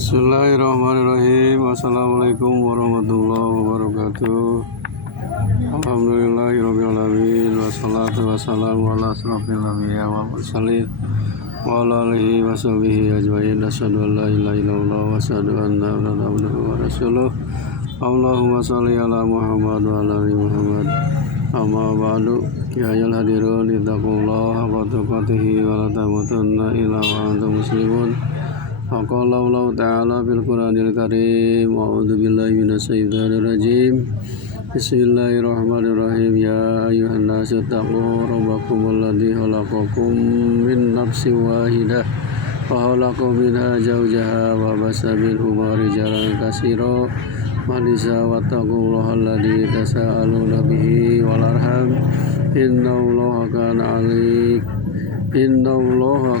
Bismillahirrahmanirrahim. Assalamualaikum warahmatullahi wabarakatuh. Alhamdulillahirabbil alamin. Wassalatu wassalamu ala asrofil anbiya wal mursalin wa ala alihi washabihi ajmain. Asyhadu an la ilaha illallah wa asyhadu anna muhammadan abduhu wa rasuluh. Allahumma shalli ala Muhammad wa ala ali Muhammad. Amma ba'du. Ya ayyuhal hadirun ittaqullaha haqqa tuqatih wa la tamutunna illa wa antum muslimun. Faqala Allah Ta'ala fil Qur'anil Karim. A'udzu billahi minasyaitonir rajim. Bismillahirrahmanirrahim. Ya ayyuhan nasu taqu rabbakumul ladzi khalaqakum min nafsin wahidah wa khalaqa minha zawjaha wa bassa minhuma rijalan katsiran wa nisaa wattaqullaha alladzi tasaaluna bihi wal arham innallaha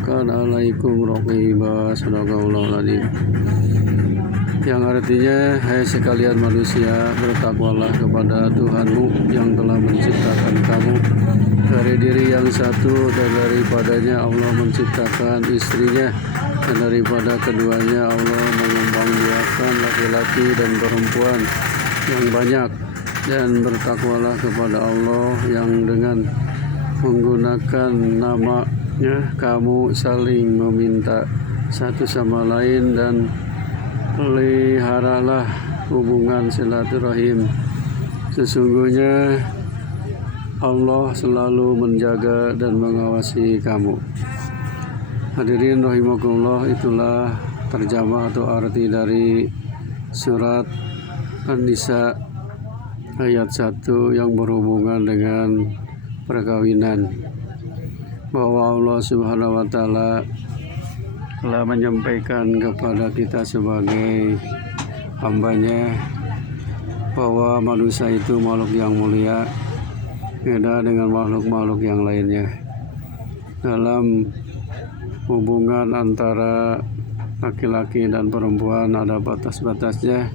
kana alaikum raqiba. Sadaqallahul adzim. Yang artinya, hai sekalian manusia, bertakwalah kepada Tuhanmu yang telah menciptakan kamu dari diri yang satu, dan daripadanya Allah menciptakan istrinya, dan daripada keduanya Allah mengembangbiakkan laki-laki dan perempuan yang banyak. Dan bertakwalah kepada Allah yang dengan menggunakan namanya kamu saling meminta satu sama lain, dan peliharalah hubungan silaturahim. Sesungguhnya Allah selalu menjaga dan mengawasi kamu. Hadirin rahimakumullah, itulah terjemah atau arti dari surat An-Nisa ayat 1 yang berhubungan dengan perkawinan, bahwa Allah Subhanahu wa Ta'ala telah menyampaikan kepada kita sebagai hambanya bahwa manusia itu makhluk yang mulia, beda dengan makhluk-makhluk yang lainnya. Dalam hubungan antara laki-laki dan perempuan ada batas-batasnya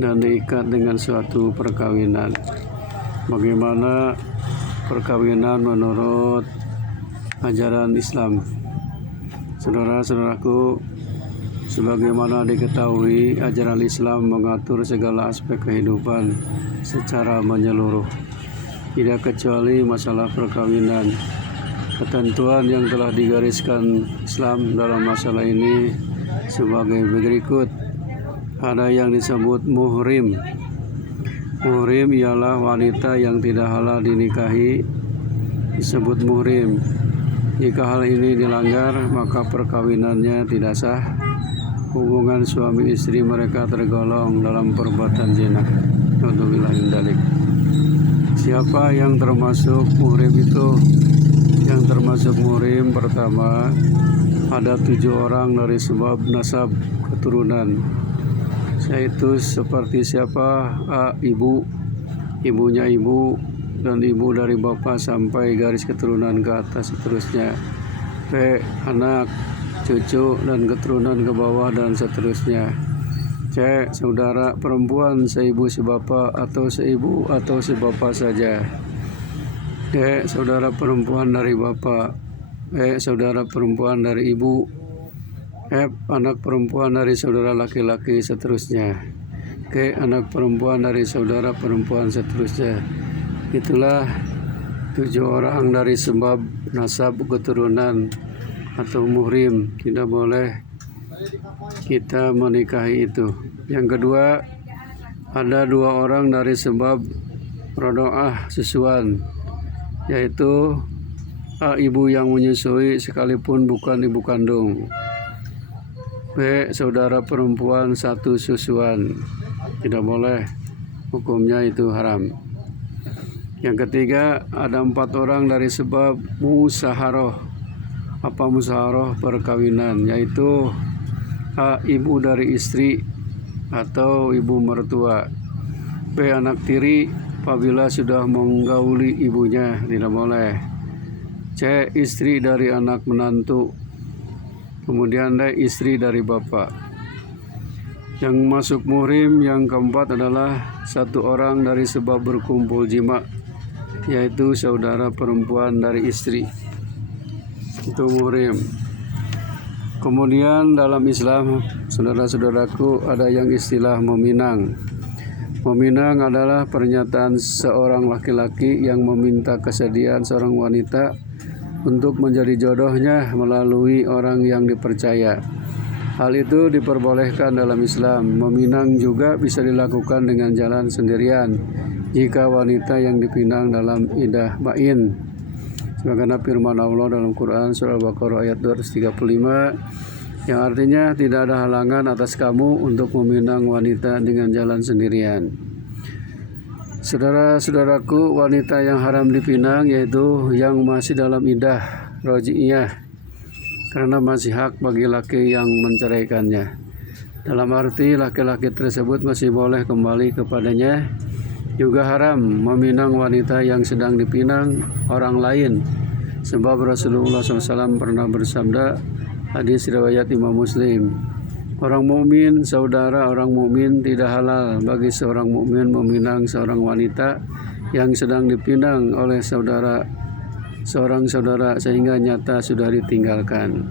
dan diikat dengan suatu perkawinan. Bagaimana perkawinan menurut ajaran Islam? Saudara-saudaraku, sebagaimana diketahui, ajaran Islam mengatur segala aspek kehidupan secara menyeluruh, tidak kecuali masalah perkawinan. Ketentuan yang telah digariskan Islam dalam masalah ini sebagai berikut. Ada yang disebut muhrim. Muhrim ialah wanita yang tidak halal dinikahi, disebut muhrim. Jika hal ini dilanggar, maka perkawinannya tidak sah. Hubungan suami istri mereka tergolong dalam perbuatan zina. Naudzubillah min dzalik. Siapa yang termasuk muhrim itu? Yang termasuk muhrim pertama, ada 7 orang dari sebab nasab keturunan, yaitu seperti siapa? A. Ibu, ibunya ibu, dan ibu dari bapak sampai garis keturunan ke atas seterusnya. B. Anak, cucu, dan keturunan ke bawah dan seterusnya. C. Saudara perempuan seibu sebapak atau seibu atau sebapak saja. D. Saudara perempuan dari bapak. E. Saudara perempuan dari ibu. F. Anak perempuan dari saudara laki-laki seterusnya. G. Anak perempuan dari saudara perempuan seterusnya. Itulah 7 orang dari sebab nasab keturunan atau muhrim. Tidak boleh kita menikahi itu. Yang kedua, ada 2 orang dari sebab rodoah susuan, yaitu A. Ibu yang menyusui sekalipun bukan ibu kandung. B. Saudara perempuan satu susuan. Tidak boleh, hukumnya itu haram. Yang ketiga, ada 4 orang dari sebab musaharoh. Apa musaharoh? Perkawinan, yaitu A. Ibu dari istri atau ibu mertua. B. Anak tiri apabila sudah menggauli ibunya, tidak boleh. C. Istri dari anak menantu. Kemudian D. Istri dari bapak. Yang masuk muhrim yang keempat adalah 1 orang dari sebab berkumpul jima, yaitu saudara perempuan dari istri. Itu muhrim. Kemudian dalam Islam, saudara-saudaraku, ada yang istilah meminang. Meminang adalah pernyataan seorang laki-laki yang meminta kesediaan seorang wanita untuk menjadi jodohnya melalui orang yang dipercaya. Hal itu diperbolehkan dalam Islam. Meminang juga bisa dilakukan dengan jalan sendirian jika wanita yang dipinang dalam iddah bain. Sebagaimana firman Allah dalam Quran surah Al-Baqarah ayat 235 yang artinya tidak ada halangan atas kamu untuk meminang wanita dengan jalan sendirian. Saudara-saudaraku, wanita yang haram dipinang yaitu yang masih dalam iddah roj'iyah, karena masih hak bagi laki yang menceraikannya. Dalam arti laki-laki tersebut masih boleh kembali kepadanya. Juga haram meminang wanita yang sedang dipinang orang lain, sebab Rasulullah SAW pernah bersabda, hadis riwayat Imam Muslim, orang mukmin saudara orang mukmin, tidak halal bagi seorang mukmin meminang seorang wanita yang sedang dipinang oleh seorang saudara sehingga nyata sudah ditinggalkan.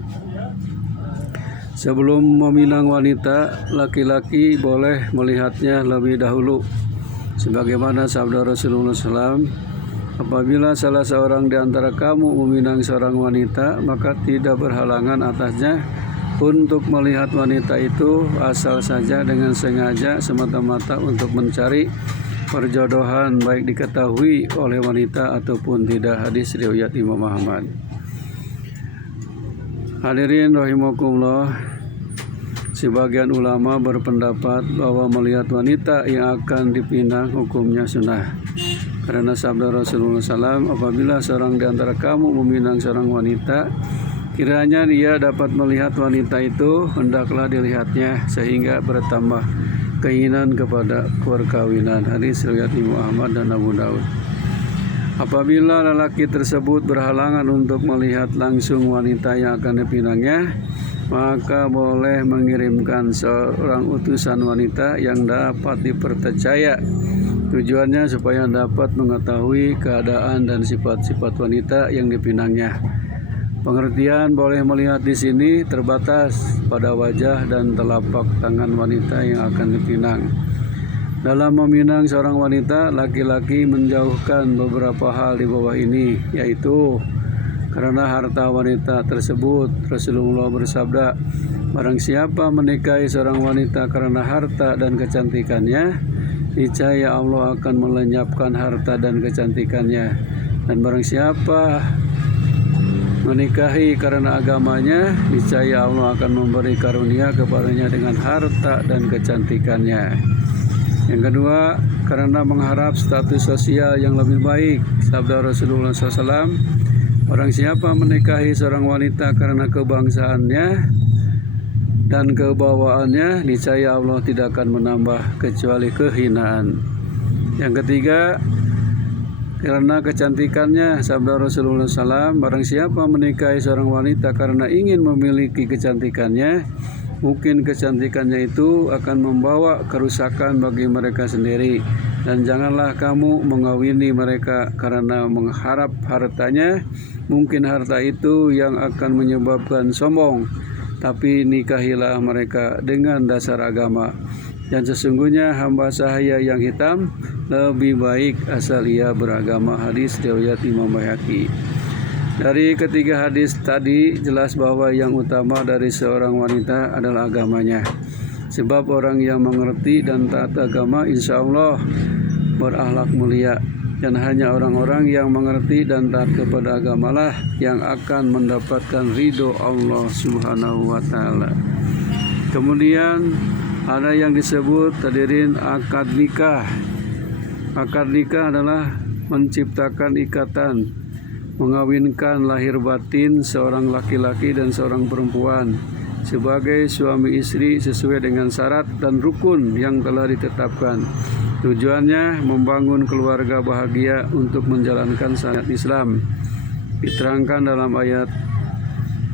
Sebelum meminang wanita, laki-laki boleh melihatnya lebih dahulu. Sebagaimana sabda Rasulullah SAW, apabila salah seorang di antara kamu meminang seorang wanita, maka tidak berhalangan atasnya untuk melihat wanita itu, asal saja dengan sengaja semata-mata untuk mencari perjodohan, baik diketahui oleh wanita ataupun tidak. Hadis riwayat Imam Ahmad. Hadirin rahimakumullah, sebagian ulama berpendapat bahwa melihat wanita yang akan dipinang hukumnya sunnah, karena sabda Rasulullah SAW, apabila seorang di antara kamu meminang seorang wanita, kiranya dia dapat melihat wanita itu, hendaklah dilihatnya sehingga bertambah keinginan kepada perkawinan. Hadis riwayat Imam Ahmad dan Abu Daud. Apabila lelaki tersebut berhalangan untuk melihat langsung wanita yang akan dipinangnya, maka boleh mengirimkan seorang utusan wanita yang dapat dipercaya. Tujuannya supaya dapat mengetahui keadaan dan sifat-sifat wanita yang dipinangnya. Pengertian boleh melihat di sini terbatas pada wajah dan telapak tangan wanita yang akan dipinang. Dalam meminang seorang wanita, laki-laki menjauhkan beberapa hal di bawah ini, yaitu karena harta wanita tersebut. Rasulullah bersabda, barang siapa menikahi seorang wanita karena harta dan kecantikannya, niscaya Allah akan melenyapkan harta dan kecantikannya. Dan barang siapa menikahi karena agamanya, niscaya Allah akan memberi karunia kepadanya dengan harta dan kecantikannya. Yang kedua, karena mengharap status sosial yang lebih baik. Sabda Rasulullah SAW, orang siapa menikahi seorang wanita karena kebangsaannya dan kebawaannya, niscaya Allah tidak akan menambah kecuali kehinaan. Yang ketiga, karena kecantikannya. Sabda Rasulullah SAW, barang siapa menikahi seorang wanita karena ingin memiliki kecantikannya, mungkin kecantikannya itu akan membawa kerusakan bagi mereka sendiri. Dan janganlah kamu mengawini mereka karena mengharap hartanya, mungkin harta itu yang akan menyebabkan sombong. Tapi nikahilah mereka dengan dasar agama. Dan sesungguhnya hamba sahaya yang hitam lebih baik asal ia beragama. Hadis riwayat Imam Baihaqi. Dari ketiga hadis tadi jelas bahwa yang utama dari seorang wanita adalah agamanya. Sebab orang yang mengerti dan taat agama insya Allah berakhlak mulia. Dan hanya orang-orang yang mengerti dan taat kepada agamalah yang akan mendapatkan ridho Allah Subhanahu wa Ta'ala. Kemudian ada yang disebut hadirin akad nikah. Akad nikah adalah menciptakan ikatan, mengawinkan lahir batin seorang laki-laki dan seorang perempuan sebagai suami istri sesuai dengan syarat dan rukun yang telah ditetapkan. Tujuannya membangun keluarga bahagia untuk menjalankan syariat Islam. Diterangkan dalam ayat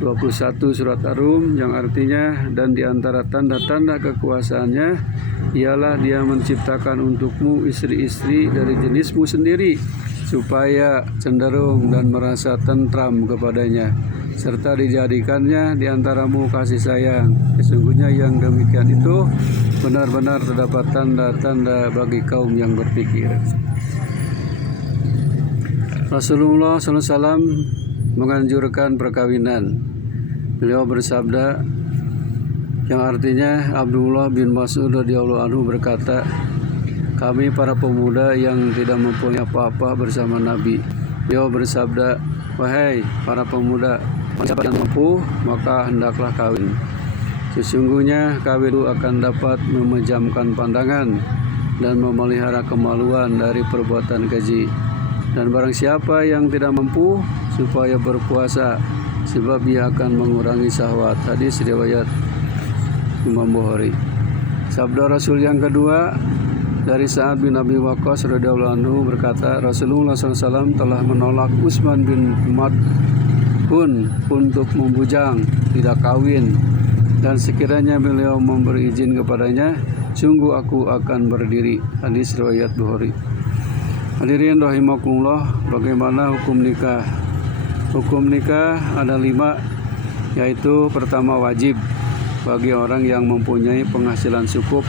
21 surat Ar-Rum yang artinya, dan diantara tanda-tanda kekuasaannya ialah dia menciptakan untukmu istri-istri dari jenismu sendiri supaya cenderung dan merasa tentram kepadanya. serta dijadikannya di antaramu kasih sayang. Sesungguhnya yang demikian itu benar-benar terdapat tanda-tanda bagi kaum yang berpikir. Rasulullah SAW menganjurkan perkawinan. Beliau bersabda, yang artinya Abdullah bin Mas'ud radhiyallahu anhu berkata, kami para pemuda yang tidak mempunyai apa-apa bersama Nabi. Beliau bersabda, wahai para pemuda, siapa yang mampu maka hendaklah kawin. Sesungguhnya kawin itu akan dapat memejamkan pandangan dan memelihara kemaluan dari perbuatan keji. Dan barang siapa yang tidak mampu supaya berpuasa, sebab ia akan mengurangi syahwat. Hadis riwayat Imam Bukhari. Sabda Rasul yang kedua dari Sa'ad bin Abi Waqqas radhiyallahu anhu berkata, Rasulullah SAW telah menolak Utsman bin Mad'un untuk membujang, tidak kawin, dan sekiranya beliau memberi izin kepadanya, sungguh aku akan berdiri. Hadis riwayat Bukhari. Hadirin rahimakumullah, bagaimana hukum nikah? Hukum nikah ada 5, yaitu pertama wajib bagi orang yang mempunyai penghasilan cukup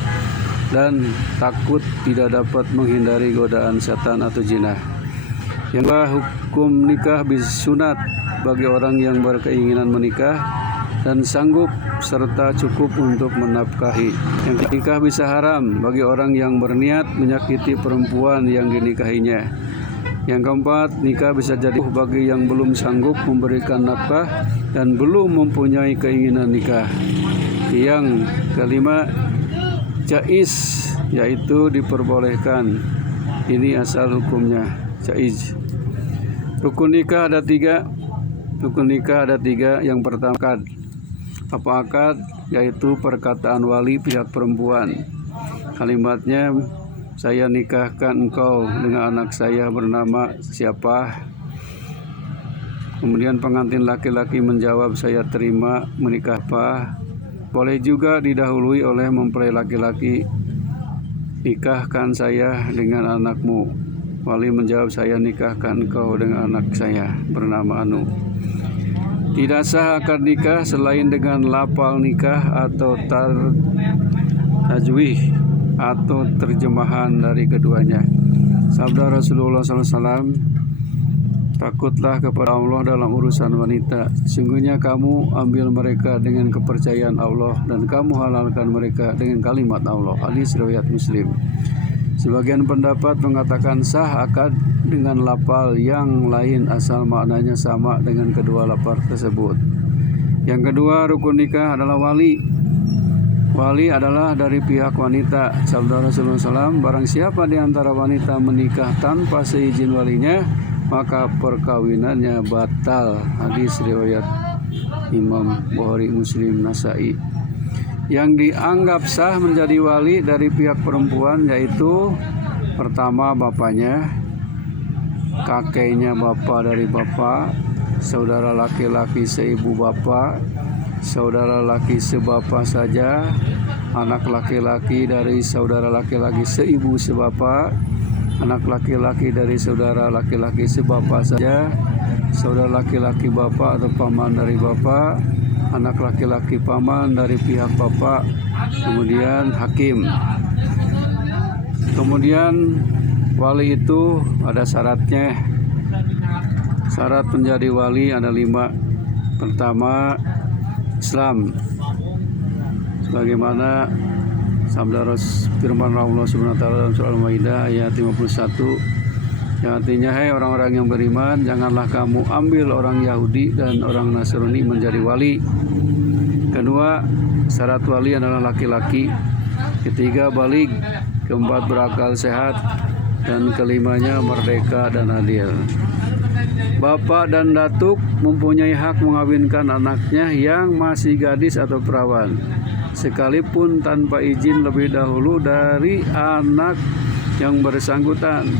dan takut tidak dapat menghindari godaan setan atau jinah. Yang kedua, hukum nikah sunat bagi orang yang berkeinginan menikah dan sanggup serta cukup untuk menafkahi. Yang ketiga, nikah bisa haram bagi orang yang berniat menyakiti perempuan yang dinikahinya. Yang keempat, nikah bisa jadi bagi yang belum sanggup memberikan nafkah dan belum mempunyai keinginan nikah. Yang kelima, jaiz, yaitu diperbolehkan. Ini asal hukumnya, jaiz. Rukun nikah ada 3. Rukun nikah ada 3. Yang pertama, akad. Apa akad? Yaitu perkataan wali pihak perempuan. Kalimatnya, saya nikahkan engkau dengan anak saya bernama siapa. Kemudian pengantin laki-laki menjawab, saya terima, menikah apa. Boleh juga didahului oleh mempelai laki-laki, nikahkan saya dengan anakmu. Wali menjawab, saya nikahkan engkau dengan anak saya bernama Anu. Tidak sah akad nikah selain dengan lafal nikah atau tajwih atau terjemahan dari keduanya. Sabda Rasulullah SAW, takutlah kepada Allah dalam urusan wanita. Sesungguhnya kamu ambil mereka dengan kepercayaan Allah dan kamu halalkan mereka dengan kalimat Allah. Hadis riwayat Muslim. Sebagian pendapat mengatakan sah akad dengan lafal yang lain asal maknanya sama dengan kedua lafal tersebut. Yang kedua, rukun nikah adalah wali. Wali adalah dari pihak wanita. Sabda Rasulullah SAW, barang siapa di antara wanita menikah tanpa seizin walinya, maka perkawinannya batal. Hadis riwayat Imam Bukhari, Muslim, Nasai. Yang dianggap sah menjadi wali dari pihak perempuan yaitu pertama bapaknya, kakeknya bapak dari bapak, saudara laki-laki seibu bapak, saudara laki sebapak saja, anak laki-laki dari saudara laki-laki seibu sebapak, anak laki-laki dari saudara laki-laki sebapak saja, saudara laki-laki bapak atau paman dari bapak, anak laki-laki paman dari pihak bapak, kemudian hakim. Kemudian wali itu ada syaratnya. Syarat menjadi wali ada 5. Pertama, Islam. Sebagaimana sabda firman Allah Subhanahu wa taala dalam surah Al-Maidah ayat 51, yang artinya, hai orang-orang yang beriman, janganlah kamu ambil orang Yahudi dan orang Nasrani menjadi wali. Kedua, syarat wali adalah laki-laki. Ketiga, baligh. Keempat, berakal sehat. Dan kelimanya, merdeka dan adil. Bapak dan datuk mempunyai hak mengawinkan anaknya yang masih gadis atau perawan, sekalipun tanpa izin lebih dahulu dari anak yang bersangkutan.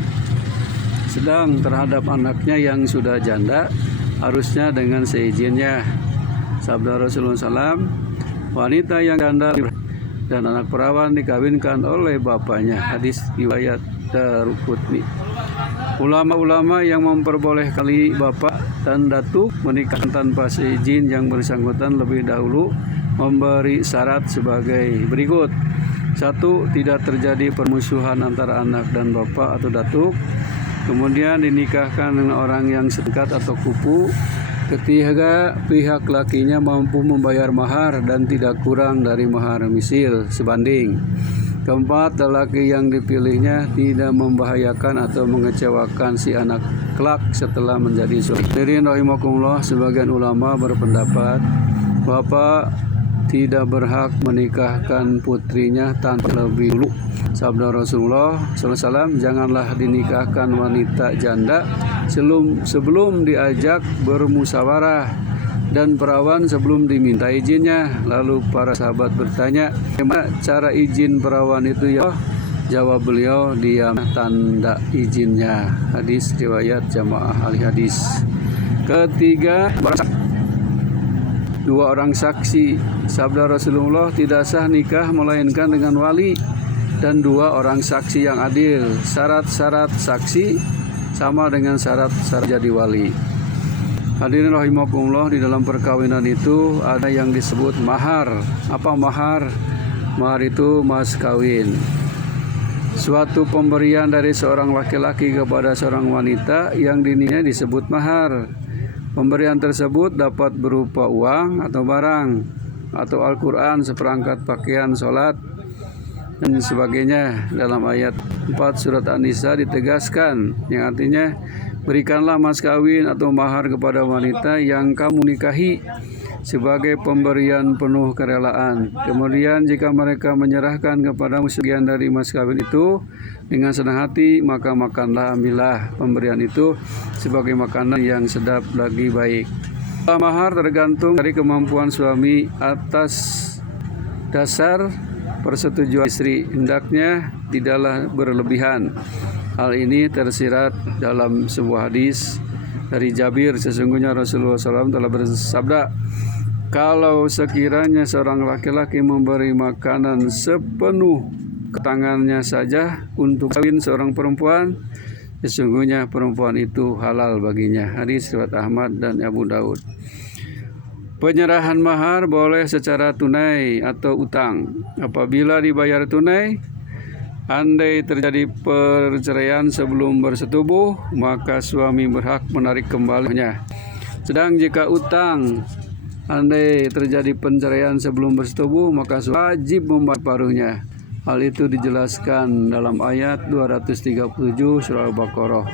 Sedang terhadap anaknya yang sudah janda, harusnya dengan seizinnya. Sabda Rasulullah SAW, wanita yang janda dan anak perawan dikawinkan oleh bapaknya. Hadis riwayat Daruqutni. Ulama-ulama yang memperbolehkan bapak dan datuk menikahkan tanpa seizin yang bersangkutan lebih dahulu memberi syarat sebagai berikut. 1. Tidak terjadi permusuhan antara anak dan bapak atau datuk. Kemudian dinikahkan dengan orang yang sedekat atau kupu. Ketiga, pihak lakinya mampu membayar mahar dan tidak kurang dari mahar misil sebanding. Keempat, lelaki yang dipilihnya tidak membahayakan atau mengecewakan si anak kelak setelah menjadi suami. Hadirin rahimakumullah, sebagian ulama berpendapat bapak tidak berhak menikahkan putrinya tanpa lebih dulu. Sabda Rasulullah SAW, janganlah dinikahkan wanita janda sebelum diajak bermusyawarah dan perawan sebelum diminta izinnya. Lalu para sahabat bertanya, bagaimana cara izin perawan itu ya? Jawab beliau, dia tanda izinnya. Hadis riwayat jamaah ahli hadis. Ketiga, 2 orang saksi. Sabda Rasulullah, tidak sah nikah melainkan dengan wali dan 2 orang saksi yang adil. Syarat-syarat saksi sama dengan syarat-syarat jadi wali. Hadirin rahimakumullah, di dalam perkawinan itu ada yang disebut mahar. Apa mahar? Mahar itu mas kawin. Suatu pemberian dari seorang laki-laki kepada seorang wanita yang dinilai disebut mahar. Pemberian tersebut dapat berupa uang atau barang, atau Al-Quran, seperangkat pakaian, sholat, dan sebagainya. Dalam ayat 4 surat An-Nisa ditegaskan, yang artinya, berikanlah mas kawin atau mahar kepada wanita yang kamu nikahi sebagai pemberian penuh kerelaan. Kemudian jika mereka menyerahkan kepadamu sebagian dari mas kawin itu dengan senang hati, maka makanlah, ambillah pemberian itu sebagai makanan yang sedap lagi baik. Mahar tergantung dari kemampuan suami atas dasar persetujuan istri. Hendaknya tidaklah berlebihan. Hal ini tersirat dalam sebuah hadis dari Jabir, sesungguhnya Rasulullah SAW telah bersabda, kalau sekiranya seorang laki-laki memberi makanan sepenuh tangannya saja untuk kawin seorang perempuan, sesungguhnya perempuan itu halal baginya. Hadis riwayat Ahmad dan Abu Daud. Penyerahan mahar boleh secara tunai atau utang. Apabila dibayar tunai, andai terjadi perceraian sebelum bersetubuh, maka suami berhak menarik kembalinya. Sedang jika utang, andai terjadi perceraian sebelum bersetubuh, maka wajib membayar paruhnya. Hal itu dijelaskan dalam ayat 237 surah Al-Baqarah.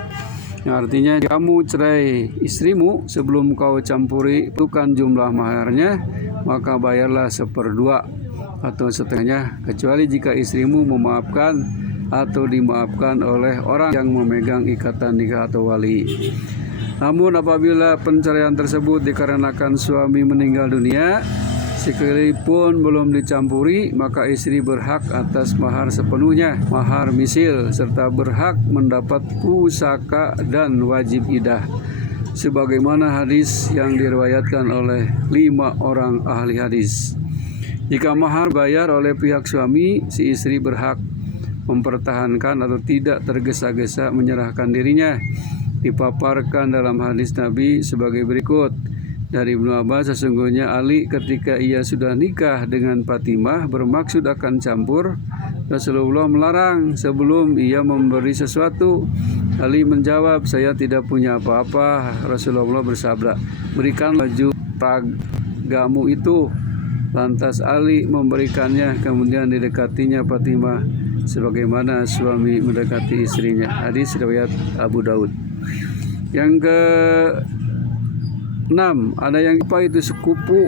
Yang artinya, kamu cerai istrimu sebelum kau campuri bukan jumlah maharnya, maka bayarlah 1/2 atau setengahnya, kecuali jika istrimu memaafkan atau dimaafkan oleh orang yang memegang ikatan nikah atau wali. Namun apabila perceraian tersebut dikarenakan suami meninggal dunia, sekalipun belum dicampuri, maka istri berhak atas mahar sepenuhnya, mahar misil, serta berhak mendapat pusaka dan wajib idah, sebagaimana hadis yang diriwayatkan oleh 5 orang ahli hadis. Jika mahar bayar oleh pihak suami, si istri berhak mempertahankan atau tidak tergesa-gesa menyerahkan dirinya. Dipaparkan dalam hadis Nabi sebagai berikut. Dari Ibnu Abbas, sesungguhnya Ali ketika ia sudah nikah dengan Fatimah bermaksud akan campur, Rasulullah melarang sebelum ia memberi sesuatu. Ali menjawab, saya tidak punya apa-apa. Rasulullah bersabda, berikan baju peragamu itu. Lantas Ali memberikannya, kemudian didekatinya Fatimah sebagaimana suami mendekati istrinya. Hadis riwayat Abu Daud. Yang ke 6, ada yang apa itu sekupu.